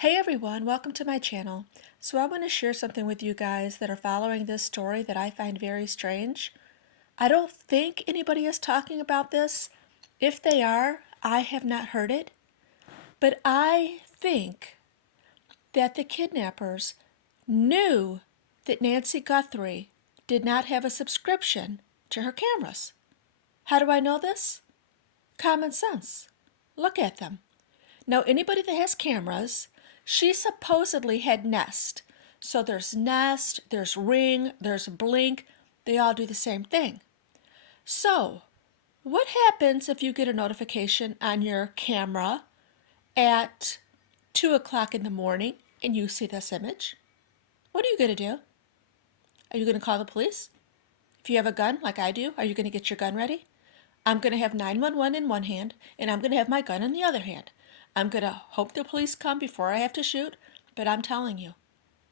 Hey everyone, welcome to my channel. So I want to share something with you guys that are following this story that I find very strange. I don't think anybody is talking about this. If they are, I have not heard it. But I think that the kidnappers knew that Nancy Guthrie did not have a subscription to her cameras. How do I know this? Common sense. Look at them. Now, anybody that has cameras, she supposedly had Nest. So there's Nest, there's Ring, there's Blink. They all do the same thing. So, what happens if you get a notification on your camera at 2 o'clock in the morning and you see this image? What are you going to do? Are you going to call the police? If you have a gun like I do, are you going to get your gun ready? I'm going to have 911 in one hand, and I'm going to have my gun in the other hand. I'm going to hope the police come before I have to shoot, but I'm telling you,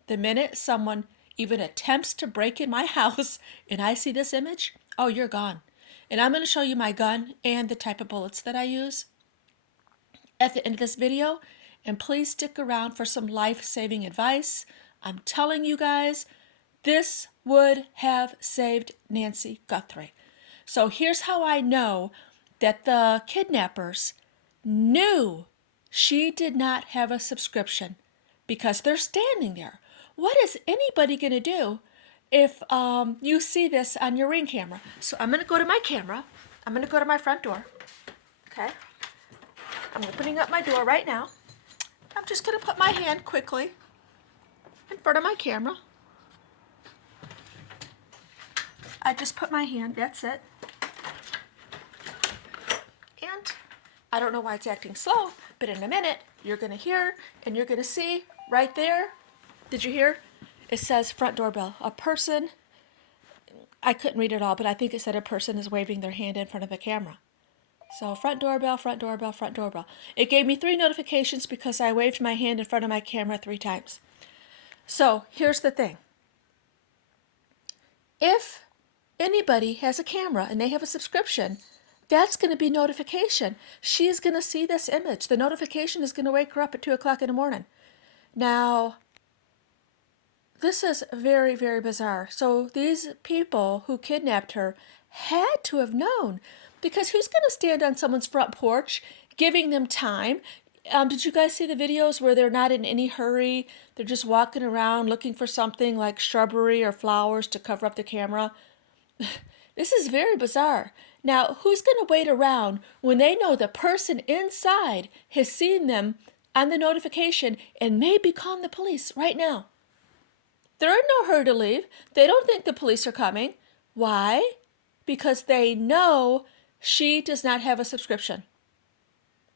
the minute someone even attempts to break in my house and I see this image, oh, you're gone. And I'm going to show you my gun and the type of bullets that I use at the end of this video, and please stick around for some life-saving advice. I'm telling you guys, this would have saved Nancy Guthrie. So here's how I know that the kidnappers knew she did not have a subscription, because they're standing there. What is anybody going to do if you see this on your Ring camera? So I'm going to go to my camera. I'm going to go to my front door. Okay. I'm opening up my door right now. I'm just going to put my hand quickly in front of my camera. I just put my hand, that's it. And I don't know why it's acting slow, but in a minute, you're going to hear and you're going to see right there. Did you hear? It says front doorbell. A person, I couldn't read it all, but I think it said a person is waving their hand in front of the camera. So front doorbell, front doorbell, front doorbell. It gave me 3 notifications because I waved my hand in front of my camera 3 times. So here's the thing. If anybody has a camera and they have a subscription, that's going to be notification. She's going to see this image. The notification is going to wake her up at 2 o'clock in the morning. Now, this is very, very bizarre. So these people who kidnapped her had to have known, because who's going to stand on someone's front porch giving them time? Did you guys see the videos where they're not in any hurry? They're just walking around looking for something like shrubbery or flowers to cover up the camera. This is very bizarre. Now, who's going to wait around when they know the person inside has seen them on the notification and may be calling the police right now? They're in no hurry to leave. They don't think the police are coming. Why? Because they know she does not have a subscription.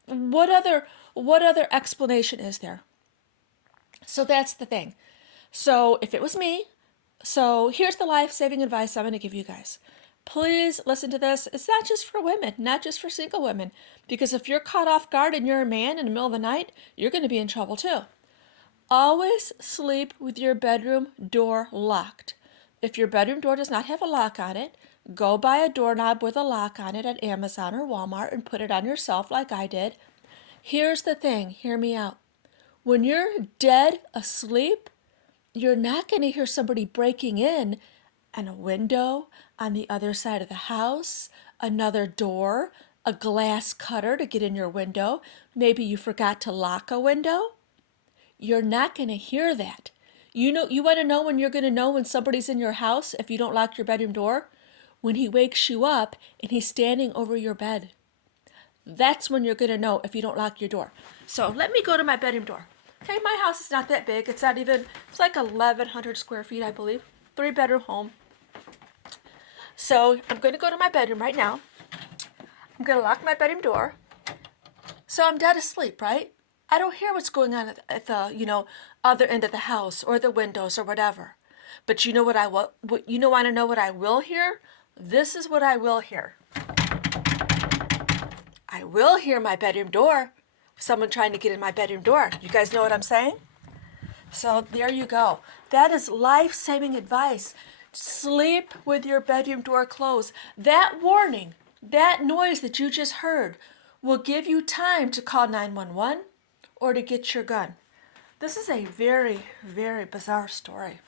What other explanation is there? So that's the thing. So if it was me, so here's the life-saving advice I'm going to give you guys. Please listen to this. It's not just for women, not just for single women, because if you're caught off guard and you're a man in the middle of the night, you're going to be in trouble too. Always sleep with your bedroom door locked. If your bedroom door does not have a lock on it, go buy a doorknob with a lock on it at Amazon or Walmart and put it on yourself like I did. Here's the thing, hear me out. When you're dead asleep, you're not going to hear somebody breaking in on a window, on the other side of the house, another door, a glass cutter to get in your window. Maybe you forgot to lock a window. You're not going to hear that. You want to know when you're going to know when somebody's in your house if you don't lock your bedroom door? When he wakes you up and he's standing over your bed. That's when you're going to know if you don't lock your door. So let me go to my bedroom door. Okay, my house is not that big. It's like 1,100 square feet, I believe. 3-bedroom home. So I'm going to go to my bedroom right now. I'm going to lock my bedroom door. So I'm dead asleep, right? I don't hear what's going on at the, other end of the house or the windows or whatever. But you know what want to know what I will hear? This is what I will hear. I will hear my bedroom door. Someone trying to get in my bedroom door. You guys know what I'm saying? So there you go. That is life-saving advice. Sleep with your bedroom door closed. That warning, that noise that you just heard will give you time to call 911 or to get your gun. This is a very, very bizarre story.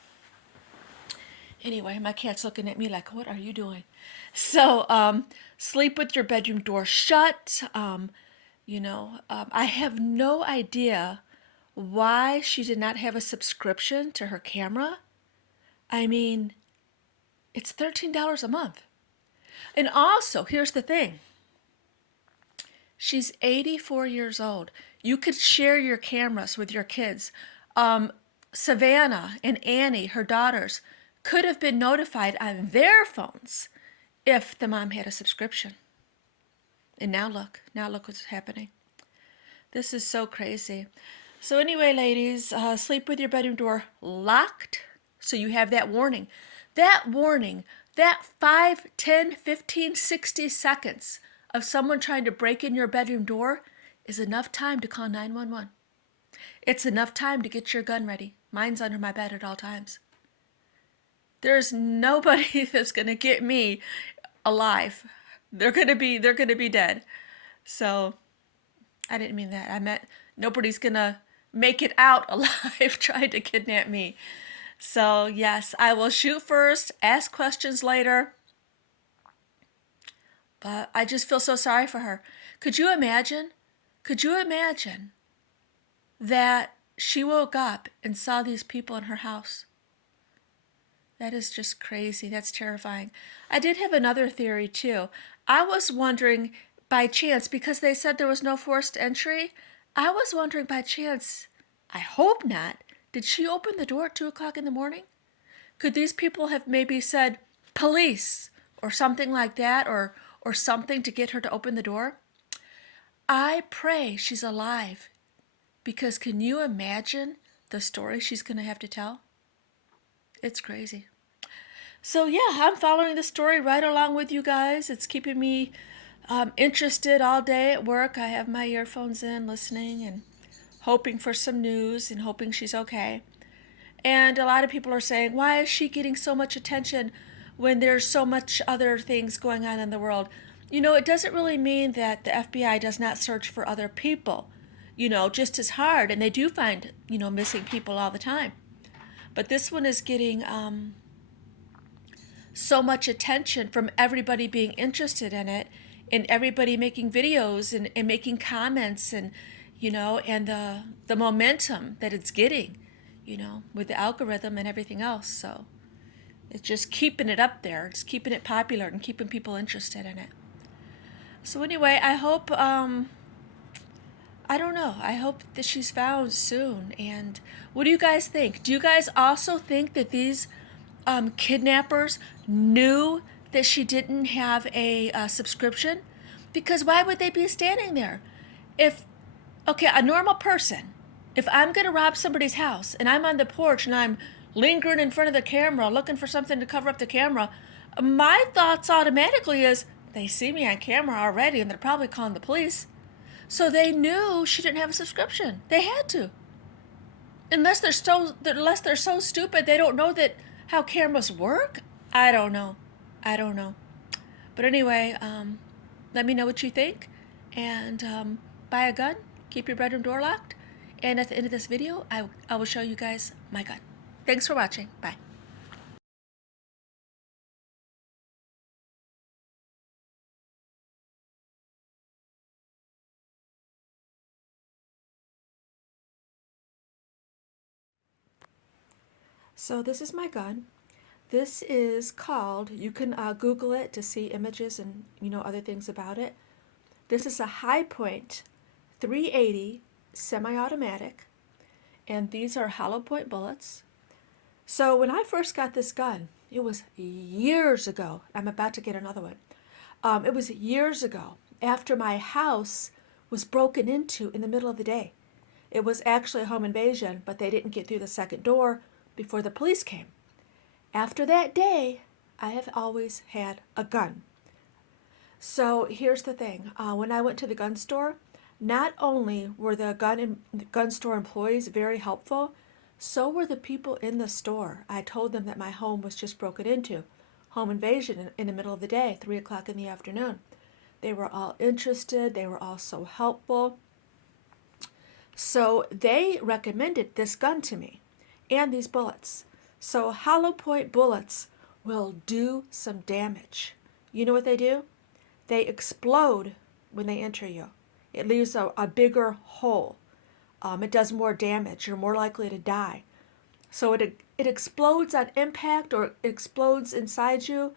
Anyway, my cat's looking at me like, what are you doing? So, sleep with your bedroom door shut. I have no idea why she did not have a subscription to her camera. I mean, it's $13 a month. And also, here's the thing. She's 84 years old. You could share your cameras with your kids. Savannah and Annie, her daughters, could have been notified on their phones if the mom had a subscription. And now look what's happening. This is so crazy. So anyway, ladies, sleep with your bedroom door locked so you have that warning. That warning, that 5, 10, 15, 60 seconds of someone trying to break in your bedroom door is enough time to call 911. It's enough time to get your gun ready. Mine's under my bed at all times. There's nobody that's going to get me alive. They're going to be dead. So I didn't mean that. I meant nobody's going to make it out alive trying to kidnap me. So yes, I will shoot first, ask questions later. But I just feel so sorry for her. Could you imagine? Could you imagine that she woke up and saw these people in her house? That is just crazy. That's terrifying. I did have another theory too. I was wondering by chance, because they said there was no forced entry, I was wondering by chance, I hope not, did she open the door at 2 o'clock in the morning? Could these people have maybe said police or something like that, or something to get her to open the door? I pray she's alive, because can you imagine the story she's going to have to tell? It's crazy. So yeah, I'm following the story right along with you guys. It's keeping me interested all day at work. I have my earphones in, listening and hoping for some news and hoping she's okay. And a lot of people are saying, why is she getting so much attention when there's so much other things going on in the world? It doesn't really mean that the FBI does not search for other people, just as hard. And they do find, missing people all the time. But this one is getting so much attention from everybody being interested in it and everybody making videos and making comments and the momentum that it's getting, with the algorithm and everything else. So it's just keeping it up there. It's keeping it popular and keeping people interested in it. So anyway, I hope, I don't know, I hope that she's found soon. And what do you guys think? Do you guys also think that these kidnappers knew that she didn't have a subscription? Because why would they be standing there? Okay, a normal person, if I'm going to rob somebody's house and I'm on the porch and I'm lingering in front of the camera looking for something to cover up the camera, my thoughts automatically is they see me on camera already and they're probably calling the police. So they knew she didn't have a subscription. They had to. Unless they're so stupid they don't know that how cameras work. I don't know. But anyway, let me know what you think, and buy a gun. Keep your bedroom door locked. And at the end of this video, I will show you guys my gun. Thanks for watching. Bye. So this is my gun. This is called, you can Google it to see images and other things about it. This is a High Point 380 semi-automatic, and these are hollow point bullets. So when I first got this gun, it was years ago. I'm about to get another one. It was years ago after my house was broken into in the middle of the day. It was actually a home invasion, but they didn't get through the second door before the police came. After that day, I have always had a gun. So here's the thing. When I went to the gun store, not only were the gun store employees very helpful, so were the people in the store. I told them that my home was just broken into. Home invasion in the middle of the day, 3 o'clock in the afternoon. They were all interested. They were all so helpful. So they recommended this gun to me and these bullets. So hollow point bullets will do some damage. You know what they do? They explode when they enter you. It leaves a bigger hole. It does more damage. You're more likely to die. So it explodes on impact, or it explodes inside you.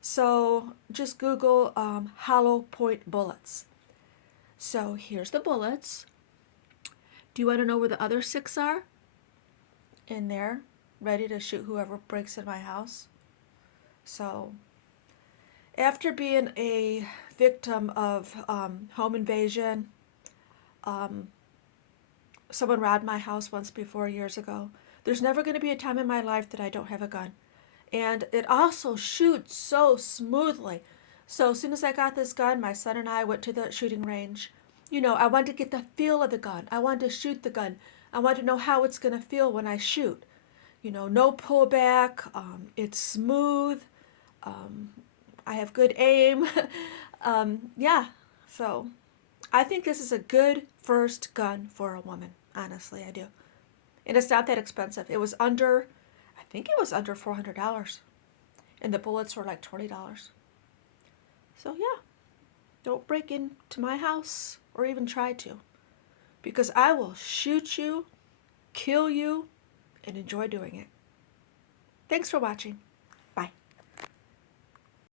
So just Google hollow point bullets. So here's the bullets. Do you want to know where the other 6 are? In there, ready to shoot whoever breaks in my house. So after being a victim of home invasion, um, someone robbed my house once before years ago. There's never going to be a time in my life that I don't have a gun. And it also shoots so smoothly. So as soon as I got this gun, my son and I went to the shooting range. You know, I wanted to get the feel of the gun. I wanted to shoot the gun. I wanted to know how it's going to feel when I shoot. You know, no pullback. It's smooth. Um, I have good aim. Yeah, so I think this is a good first gun for a woman. Honestly, I do. And it's not that expensive. It was under, I think it was under $400. And the bullets were like $20. So yeah, don't break into my house or even try to. Because I will shoot you, kill you, and enjoy doing it. Thanks for watching.